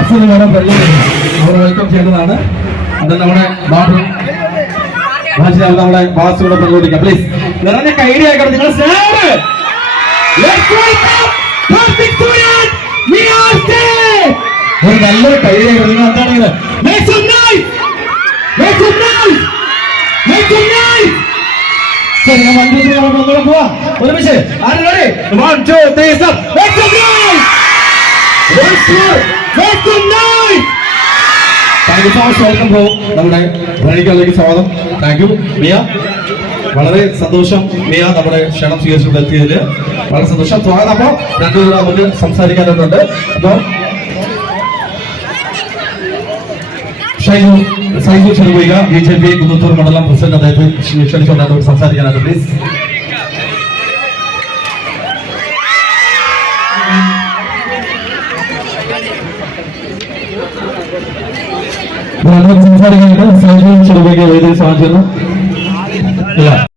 അഫ്സൽ വേണം വെള്ളം അവരെ വെൽക്കം ചെയ്യേണ്ടതാണ് അത് നമ്മുടെ ബാബു ഭാഷ നമ്മുടെ ബാസിയുടെ പ്രകോപിക്കാം പ്ലീസ് നിറഞ്ഞ കൈഡി ആയിക്കോട്ടെ നിങ്ങൾ സ്നേഹം ഒരു നല്ലൊരു കൈഡി ആയിക്കോട്ടെ നിങ്ങൾ എന്താണ് ഇത് Make some noise! Make some noise! Make some noise! ശരി ഞാൻ ഒന്നുകൂടെ പോവാം ഒരുമിച്ച് ആരും? One, two, three, stop! Make some noise! Once more! Thank you so much welcome bro നമ്മുടെ ഭരണികളിലേക്ക് സ്വാഗതം. താങ്ക് യു മിയ വളരെ സന്തോഷം. മിയ നമ്മുടെ ക്ഷണം സ്വീകരിച്ചുകൊണ്ട് എത്തിയതിൽ വളരെ സന്തോഷം. സ്വാഗതം അപ്പോ രണ്ടുപേരും നമുക്ക് സംസാരിക്കാനുണ്ട് അപ്പോ Shaiju Saiju Cherupuka B J P Kunnathur മണ്ഡലം പ്രസിഡന്റ് അദ്ദേഹത്തെ ക്ഷണിച്ചുകൊണ്ടാണ് സംസാരിക്കാനായിട്ട്. പ്ലീസ് സംസാരിക്കാനായിട്ട് സൈജു ചെറുപുക വേദിയിൽ സ്വാഗതം ചെയ്യുന്നു ഇല്ല